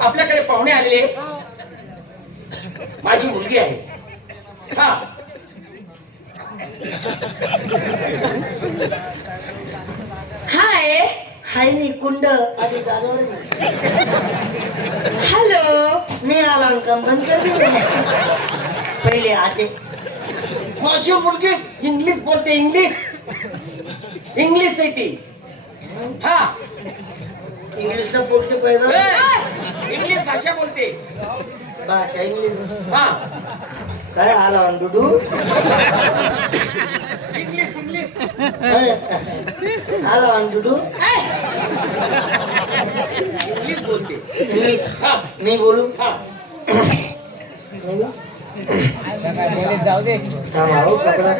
आपल्याकडे पाहुणे आलेले. माझी मुलगी आहे. हा हाय हाय मी कुंड आधी जाणवर हॅलो मी आला काम बंद कर दे पहिले आते. माझी मुलगी इंग्लिश बोलते. इंग्लिश आहे ती. हा इंग्लिशला बोलते पहिला इंग्लिश भाषा बोलते. भाषा इंग्लिश. हा काय आला डुडू इंग्लिश आला डुडू इंग्लिश बोलते. इंग्लिश. हा मी बोलू हा जाऊ दे. थांबा हो कपडा.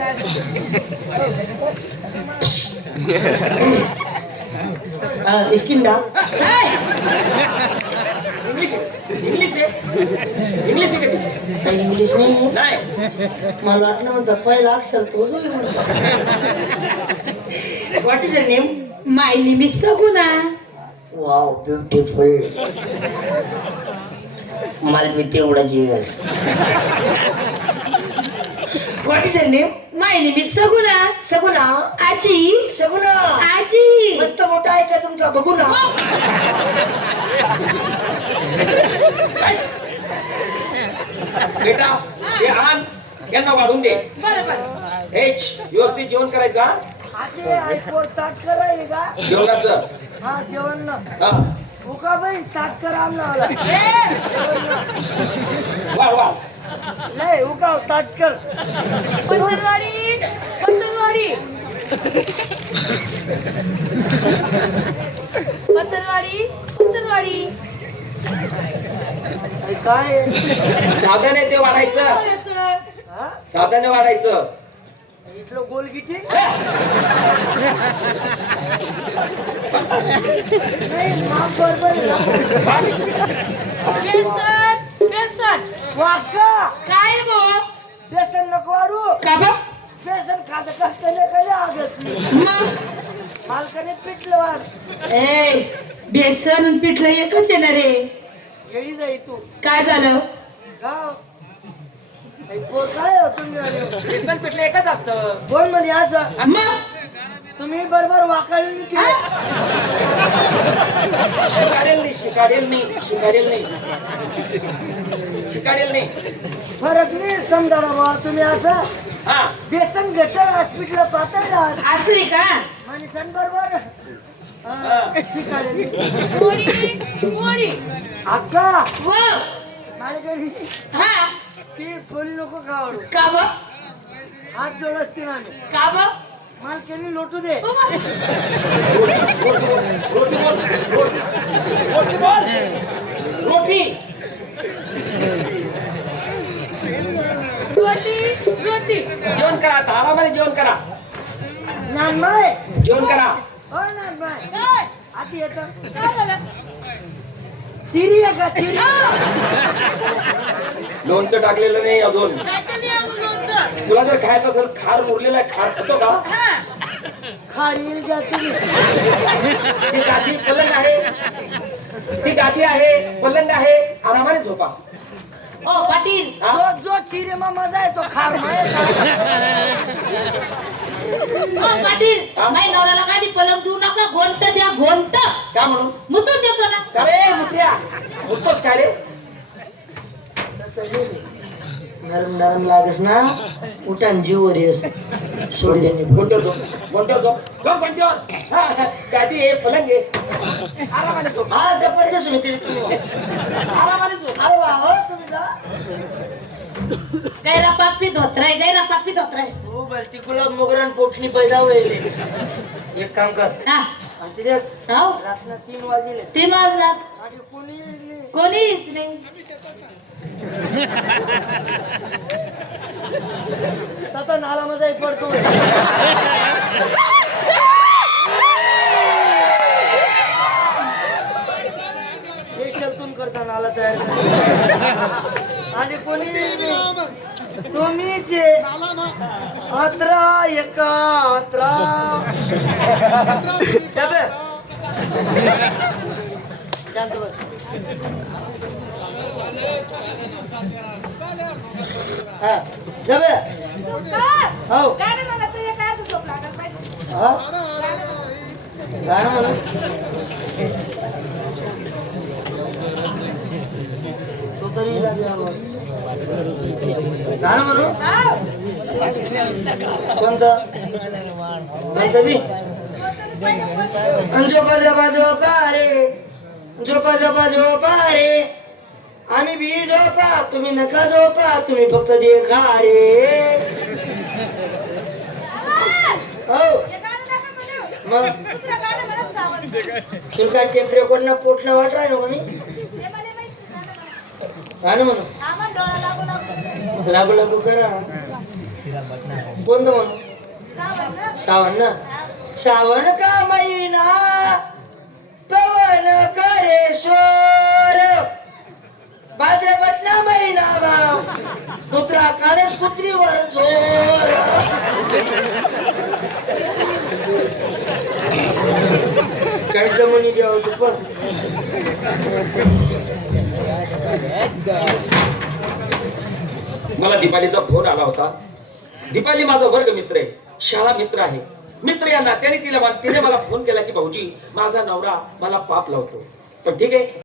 स्किन डा इंग्लिश इंग्लिश आहे. इंग्लिश आहे का ती? इंग्लिश नाही नाही. मला वाटलं होतं पहिला अक्षर तो what is a name. My name is Saguna. Wow beautiful. मला बी तेवढा जीव आहे. What is a name. My name is Saguna. Saguna. आजी सगुना आजी. मस्त मोठा आहे का तुमचा बघू ना. बेटा हे आण यांना वाढून दे. बरोबर. हेच व्यवस्थित जेवण करायचं. हा? आते ऐकवर ताट करायला का? जेवणाचं. हा जेवण ना. हा उका बाई ताट करा आम्हाला. वा वा. लय उका ताट कर. पसरवाडी पसरवाडी पसरवाडी पसरवाडी. काय साधन आहे ते वाढायचं. हा? साधन वाढायचं. इथलं गोल किती नाही माप बरोबर आहे ना. बेसन बेसन. वाका काय बो बेसन नको वाढू. का बा बेसन खात कसं काही आगत मग मालकाने पिठलं वाढ. ए बेसन आणि पिठलं एकच येणार रे. येडी जाई तू काय झालं. गाव काय हो तुम्ही बेसन पिठलं एकच असतं. बोल म्हणे असं मग तुम्ही बरोबर वाकाळी केलं. शिकाडेल नाही. फरक नाही समजा बा तुम्ही असं हा बेसन गटर पिठलं पातळ असं आहे का. माणसां बरोबर शिकायला पोळी पोळी. अक्का व माझ्या घरी हा ती फुल नको खावडू. का बा हात जोडसतील आम्ही का बा. मला केली लोटू दे. रोटी रोटी रोटी. जेवण करा. आता आरामाने जेवण करा. नानबाई जेवण करा. हो नानबाई काय आधी येतं काय झालं. चिरी आहे का चिरी. लोणचं टाकलेलं नाही अजून. काय केली अजून लोणचं. तुला जर खायचं असेल खार मुरलेला आहे. खार खातो का. हा खारील घ्या तुम्ही. ती गादी पलंग आहे. ती गादी आहे पलंग आहे. आरामाने झोपा. ओ पाटील. हा? जो जो चिरे मा मजा आहे तो खार माहिती ओ पाटील नाही नवऱ्याला काही पलंग देऊ नका. घोंट द्या घोंट. काय म्हणून. मुतून देतो ना. अरे मुद्या मुतोस काय रे. नरम नरम लागस ना उठान जीवर येस सोड देणे. गोंट्यावर गादी आहे पलंग आहे. आरामाने झोप. हा जबरदस्त होते तुम्ही. आरामाने झोप. अरे वा हो तुम्ही जा. गैरा पापी धोत्राय गैरा पापी धोत्राय. तू भलती गुलाब मोगरान पोटली पैदा होईल. एक काम कर हा आणि तिथे हो रात्र 3 वाजले 3 वाजलात. आणि कोणी नाही. कोणीच नाही. आता नाला मजा पडतो. रेशलतून करता नाला तयार आणि कोणी तुम्हीच अत्रा एका अत्रा शांत बस. हा जबे हो गाणं म्हणा तर एक अर्ध झोप लागल पाहिजे. हा गाणं म्हणा तो तरी लागला गाणं म्हणू कोणतं कोणतं बी झोपा झोपा झोपा रे झोपा झोपा झोपा रे आम्ही बी झोपा तुम्ही नका झोपा तुम्ही फक्त देखा रे हो हे गाणं नका म्हणू. मग दुसरं गाणं म्हणत सावध. तुला टेप रेकॉर्डना पोटला वाट राहिलो म्हणे हे म्हणे बाई, गाणं म्हणा. गाणं म्हणू आम्हाला डोळा लागू लागू. लागू लागू करा कोणतं म्हणू सावध ना. सावन ना सावन का महिना पवन करे शोर भाद्रपद ना महिना भाव पुत्रा काळेच पुत्रीवर जोर काय जमनी द्यावं तू पण मला दीपालीचा फोन आला होता. दीपाली माझा वर्ग मित्र आहे, शाळा मित्र आहे. मित्र या नात्याने तिने मला फोन केला की भाऊजी माझा नवरा मला पाप लावतो. पण ठीक आहे